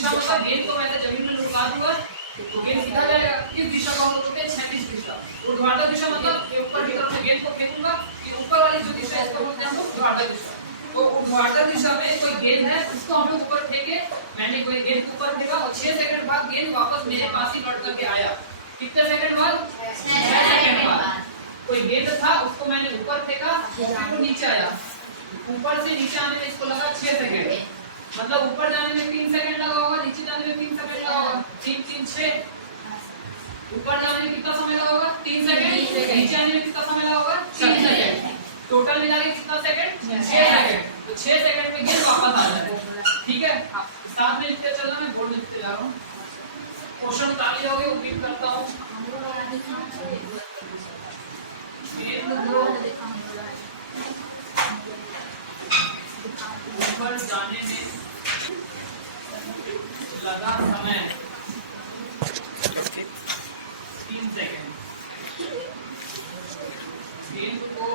दिशा मतलब गेंद को मैं जमीन में लुढ़का दूंगा तो गेंद सीधा जाएगा। किस दिशा को हम लोग बोलते हैं क्षैतिज दिशा। ऊर्ध्वाधर दिशा मतलब ऊपर की तरफ से गेंद को फेंकूंगा, ये ऊपर वाली जो दिशा है इसको बोलते हैं हम लोग ऊर्ध्वाधर दिशा। तो ऊर्ध्वाधर दिशा में कोई गेंद है उसको हम लोग ऊपर फेंके, मैंने कोई गेंद ऊपर फेंका और 6 सेकंड बाद गेंद वापस मेरे पास ही लौट करके आया। कितने सेकंड बाद? 6 सेकंड बाद। कोई गेंद था उसको मैंने ऊपर फेंका, वो नीचे आया, ऊपर से नीचे आने में इसको लगा 6 सेकंड, मतलब ऊपर जाने में 3 सेकंड लगा होगा, नीचे जाने में 3 सेकंड लगा होगा, 3 3 6। ऊपर जाने में कितना समय लगा होगा? 3 सेकंड, नीचे आने में कितना समय लगा होगा? 3 सेकंड, टोटल मिला के कितना सेकंड? 6 सेकंड। तो 6 सेकंड में गेंद वापस आ जाए। ठीक है, साथ में लिखते चलना, मैं बोर्ड लिखते जा रहा हूँ। क्वेश्चन काफी हो गए, रिपीट करता हूँ। ऊपर जाने में लगा समय 3 सेकंड, गेंद को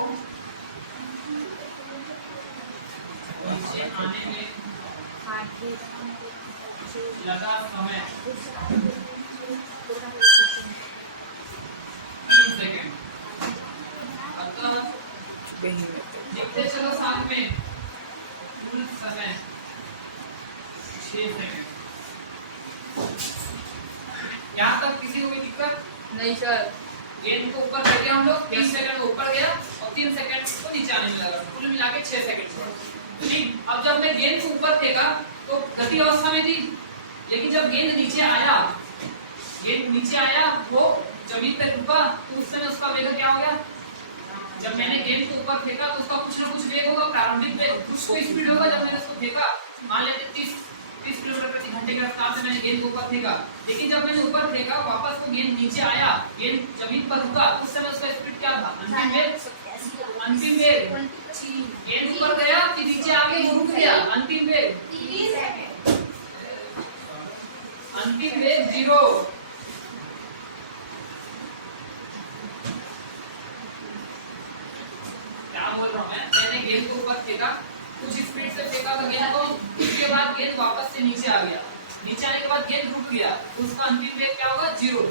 नीचे आने में लगा समय 3 सेकंड। अतः लिखते चलो साथ में, कुल समय 6 सेकंड। यहाँ तक किसी को कोई दिक्कत नहीं सर। गेंद को ऊपर फेंके हम लोग, 3 सेकंड ऊपर गया और 3 सेकंड को नीचे आने में लगा, कुल मिला के 6 सेकंड। ठीक, अब जब मैं गेंद को ऊपर फेंका तो गति अवस्था में थी, लेकिन जब गेंद नीचे आया, गेंद नीचे आया, वो जमीन पे रुका, तो उस समय उसका वेग क्या हो गया? जब मैंने गेंद को ऊपर फेंका तो उसका कुछ ना कुछ वेग होगा, प्रारंभिक वेग, कुछ तो स्पीड होगा। जब मैंने उसको फेंका, मान लेते 30 किलोमीटर प्रति घंटे के रफ्तार से मैंने गेंद को ऊपर फेंका, लेकिन जब मैंने ऊपर फेंका वापस वो गेंद नीचे आया, गेंद जमीन पर रुका, उस समय उसका स्पीड क्या था? अंतिम वेग। अंतिम वेग गेंद ऊपर गया फिर नीचे आके रुक गया, अंतिम वेग 3 सेकंड। अंतिम वेग 0। क्या बोल रहा हूँ मैं? मैंने गेंद को ऊपर फेंका, कुछ स्पीड से फेंका तो गेंद को, उसके बाद गेंद वापस से नीचे आ गया, नीचे आने के बाद गेंद रुक गया, तो उसका अंतिम वेग क्या होगा? 0।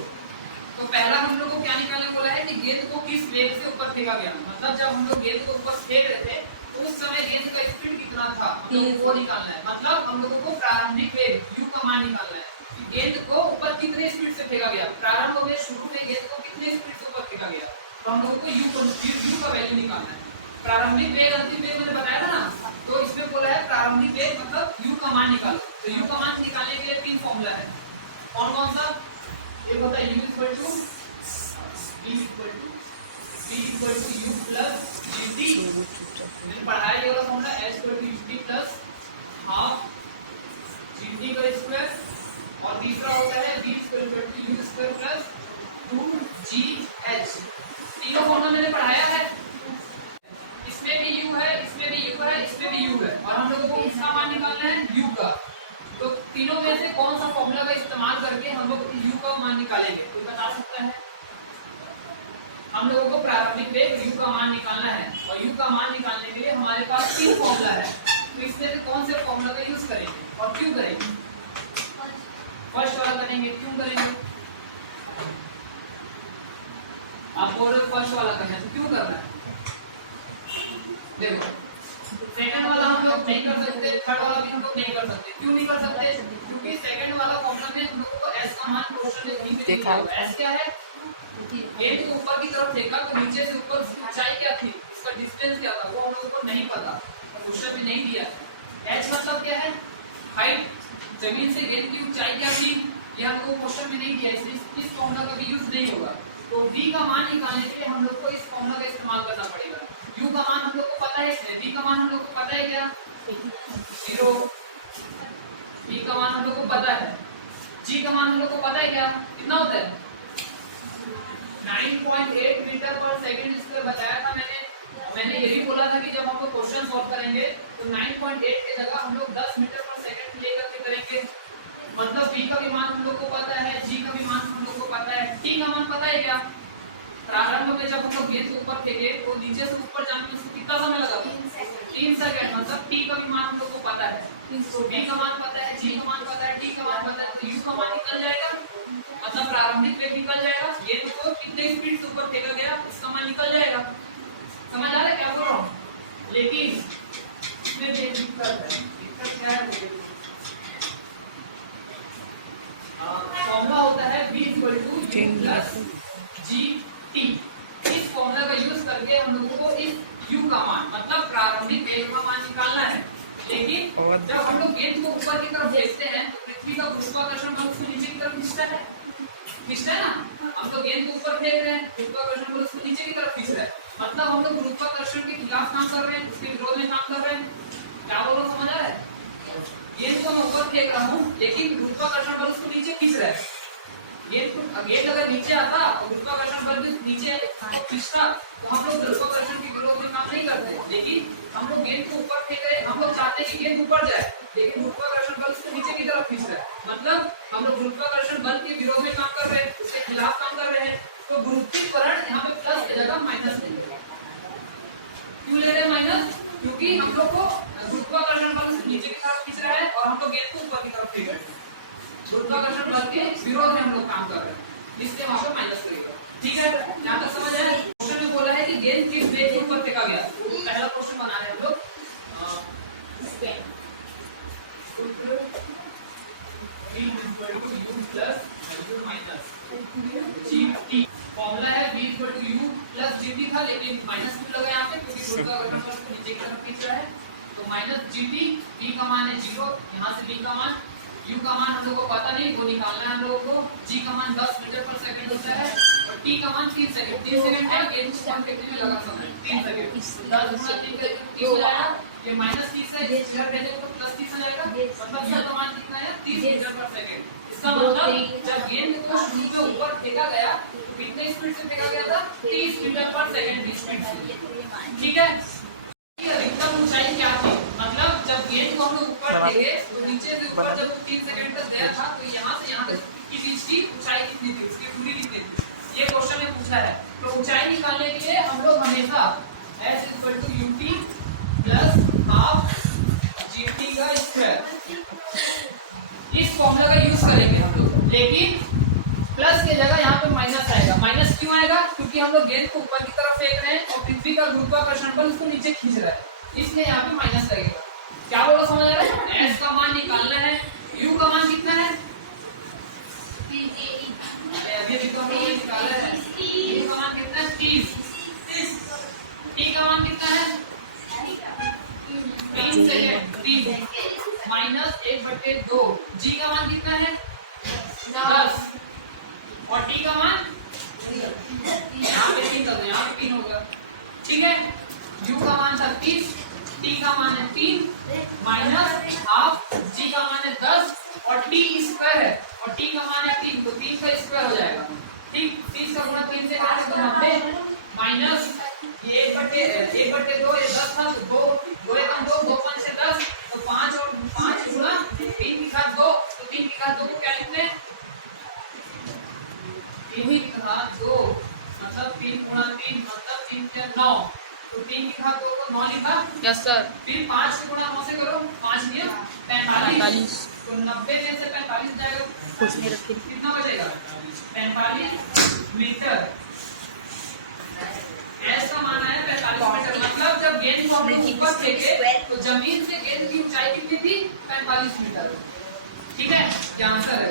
तो पहला हम लोग को क्या निकालने बोला है कि गेंद को किस वेग से ऊपर फेंका गया, मतलब जब हम लोग गेंद को ऊपर फेंक रहे थे तो उस समय गेंद का स्पीड कितना था, हम लोग को वो निकालना है। मतलब हम लोगों को प्रारंभिक वेग u का मान निकालना है, गेंद को ऊपर कितने स्पीड से फेंका गया, प्रारंभ में शुरू में गेंद को कितने स्पीड से ऊपर फेंका गया, तो हम लोगों को u का वैल्यू निकालना है। प्रारंभिक वेग अंतिम वेग मैंने बताया था ना, तो इसमें बोला है प्रारंभिक वेग मतलब u का मान निकालो। तो u का मान निकालने के लिए 3 फॉर्मूला है, कौन कौन सा? एक होता है u equal to u plus gt, मैंने पढ़ाया ये वाला formula, h equal to ut plus half gt का स्क्वायर, और तीसरा होता है v equal to u square plus 2gh। तीनों फॉर्मूला मैंने पढ़ाया है, इसमें भी u है, इसमें भी u है, इसमें भी u है, और हम लोगों को किसका मान निकालना है? u का। तो तीनों में से कौन सा फॉर्मूला का इस्तेमाल करके हम लोग u का मान निकालेंगे, कोई बता सकता है? हम लोगों को प्रारंभिक वेग u का मान निकालना है, और u का मान निकालने के लिए हमारे पास 3 फॉर्मूला है। तो इसमें से कौन से फॉर्मूला का यूज करेंगे और क्यों करेंगे? फर्स्ट वाला करेंगे, क्यों करेंगे? आप बोल रहे हो फर्स्ट वाला करना है, तो क्यों करना है? देखो, सेकंड वाला हम लोग नहीं कर सकते, थर्ड वाला भी हम लोग नहीं कर सकते। क्यों नहीं कर सकते? क्योंकि सेकंड वाला फॉर्मूला में हम लोगों को s का मान क्वेश्चन में लिखने के लिए s क्या है? गेंद को ऊपर की तरफ फेंका तो नीचे से ऊपर ऊंचाई क्या थी, इसका डिस्टेंस क्या था, वो हम लोगों को नहीं पता, क्वेश्चन में नहीं दिया। h मतलब क्या है? हाइट, जमीन से गेंद की ऊंचाई क्या थी, ये हम लोगों को क्वेश्चन में नहीं दिया, इसलिए इस फॉर्मूला का भी यूज नहीं होगा। तो v का मान निकालने के लिए हम लोग को इस फॉर्मूला का इस्तेमाल करना पड़ेगा। u का मान हम लोग को पता है, v का मान हम लोग को पता है क्या? 0। v का मान हम लोग को पता है, g का मान हम लोग को पता है क्या? कितना होता है? 9.8 मीटर पर सेकंड स्क्वायर बताया था मैंने ये भी बोला था कि जब हम लोग क्वेश्चन सॉल्व करेंगे तो 9.8 की जगह हम लोग 10 मीटर पर सेकंड लेकर के करेंगे। मतलब v का भी मान हम लोग को पता है, g का भी मान हम लोग को पता है, t का मान पता है क्या? प्रारंभ में जब हम लोग गेंद को ऊपर फेंके तो नीचे से ऊपर जाने में कितना समय लगा? 3 सेकंड मतलब टी का भी मान हम लोग को पता है, तो डी का मान पता है, जी का मान पता है, टी का मान पता है, तो यू का मान निकल जाएगा, मतलब प्रारंभिक वेग निकल जाएगा। ये तो कितने स्पीड से ऊपर फेंका गया उसका मान निकल जाएगा। समझ आ रहा है क्या बोल रहा हूँ? लेकिन इसमें एक दिक्कत है। दिक्कत क्या है? फॉर्मूला होता है v = u + gt। इस फॉर्मूला का यूज करके हम लोगों को इस u का मान मतलब प्रारंभिक वेग का मान निकालना है। लेकिन जब हम लोग गेंद को ऊपर की तरफ भेजते हैं तो पृथ्वी का गुरुत्वाकर्षण बल उसको नीचे की तरफ खींचता है ना। हम तो गेंद को ऊपर फेंक रहे हैं, गुरुत्वाकर्षण बल उसको नीचे की तरफ खींच रहा है, मतलब हम लोग गुरुत्वाकर्षण के खिलाफ काम कर रहे हैं, उसके विरोध में काम कर रहे हैं। क्या बोल रहा हूं, समझ आ रहा है? गेंद को मैं ऊपर फेंक रहा हूँ लेकिन गुरुत्वाकर्षण बल उसको नीचे खींच रहा है। गेंद अगर नीचे आता और गुरुत्वाकर्षण बल भी नीचे खींचता तो हम लोग गुरुत्वाकर्षण के विरोध में काम नहीं करते। लेकिन हम लोग गेंद को ऊपर फेंक रहे हैं, हम लोग चाहते हैं कि गेंद ऊपर जाए लेकिन गुरुत्वाकर्षण बल उसको नीचे की तरफ खींच रहा है, मतलब हम लोग गुरुत्वाकर्षण बल के विरोध में काम कर रहे हैं, उसके खिलाफ काम कर रहे हैं। तो गुरुत्वीकरण यहाँ पे प्लस की जगह माइनस ले लेंगे। क्यों ले रहे हैं माइनस? क्योंकि हम लोग को गुरुत्वाकर्षण बल नीचे की तरफ खींच रहा है और हम लोग गेंद को ऊपर की तरफ फेंक रहे हैं, गुरुत्वाकर्षण बल के विरोध में हम लोग काम कर रहे हैं, इसलिए वहां पे माइनस करेगा। ठीक है, यहाँ तक समझ आया? क्वेश्चन में बोला है कि गेंद किस वेग के ऊपर फेंका गया, पहला क्वेश्चन बना रहे हैं हम लोग। फॉर्मूला है v = u + gt था लेकिन माइनस क्यों लगा यहाँ पे? क्योंकि गुरुत्वाकर्षण बल को नीचे की तरफ खींच रहा है, तो -gt। v का मान है 0, यहाँ से v का मान, u का मान हम लोग को पता नहीं, वो निकालना है हम लोगों को। g का मान 10 मीटर/सेकंड होता है और t का मान 3 सेकंड। 3 सेकंड है गेंद को ऊपर फेंकने में लगा समय 3 सेकंड। 10 × 3 का 30 हो जाएगा, ये -30 है, इधर भेजोगे तो +30 हो जाएगा, मतलब इसका मान कितना है? 30 मीटर/सेकंड। इसका मतलब जब गेंद को शुरू में ऊपर फेंका गया तो कितने स्पीड से फेंका गया था? 30 मीटर/सेकंड की स्पीड से। ठीक है, अधिकतम ऊंचाई क्या थी? मतलब जब गेंद को हम लोग ऊपर फेंके तो नीचे से ऊपर जब 3 सेकंड तक गया था तो यहाँ से यहाँ तक की बीच की ऊंचाई कितनी थी, उसकी दूरी कितनी थी, ये क्वेश्चन में पूछा है। तो ऊंचाई निकालने के लिए हम लोग हमेशा s = ut + ½ gt², इस फॉर्मूला का यूज करेंगे हम लोग। लेकिन प्लस की जगह यहाँ पे माइनस आएगा। माइनस क्यों आएगा? क्योंकि हम लोग गेंद को ऊपर की तरफ फेंक रहे हैं और पृथ्वी का गुरुत्वाकर्षण बल उसको नीचे खींच रहा है, इसलिए यहाँ पे माइनस लगेगा। क्या बोलो, समझ आ रहा है? s का मान निकालना है, u का मान कितना है? अभी तो हम लोग निकाला है, u का मान कितना है? 30। t का मान कितना है? 3 सेकंड। 3 -1/2। g का मान कितना है? 10 और t का मान यहाँ पे 3 कर दो, यहाँ पे 3 होगा। ठीक है, u का मान था 30, t का मान है 3 -½ g का मान है 10 और t स्क्वायर है और t का मान है 3, तो 3 का स्क्वायर हो जाएगा। ठीक, 30 का गुणा 3 से काटे तो 90 माइनस 1/2, ये 10 था तो 2 एकम 2, 2 5 से 10, तो 5 और 5 गुणा 3 की घात 2, तो 3 की घात 2 को क्या लिखते हैं? 3 की घात 2 मतलब 3 × 3 मतलब 3 से 9, तो 3 की घात 2 को 9 लिखा। Yes sir. फिर 5 से गुणा 9 से करो, 5 दिया 45, तो 90 में से 45 जाएगा, कुछ नहीं रखी, कितना बचेगा? 45 मीटर। s का मान है 45 मीटर, मतलब जब गेंद को हम लोग ऊपर फेंके तो जमीन से गेंद की ऊंचाई कितनी थी? 45 मीटर। ठीक है, ये आंसर है।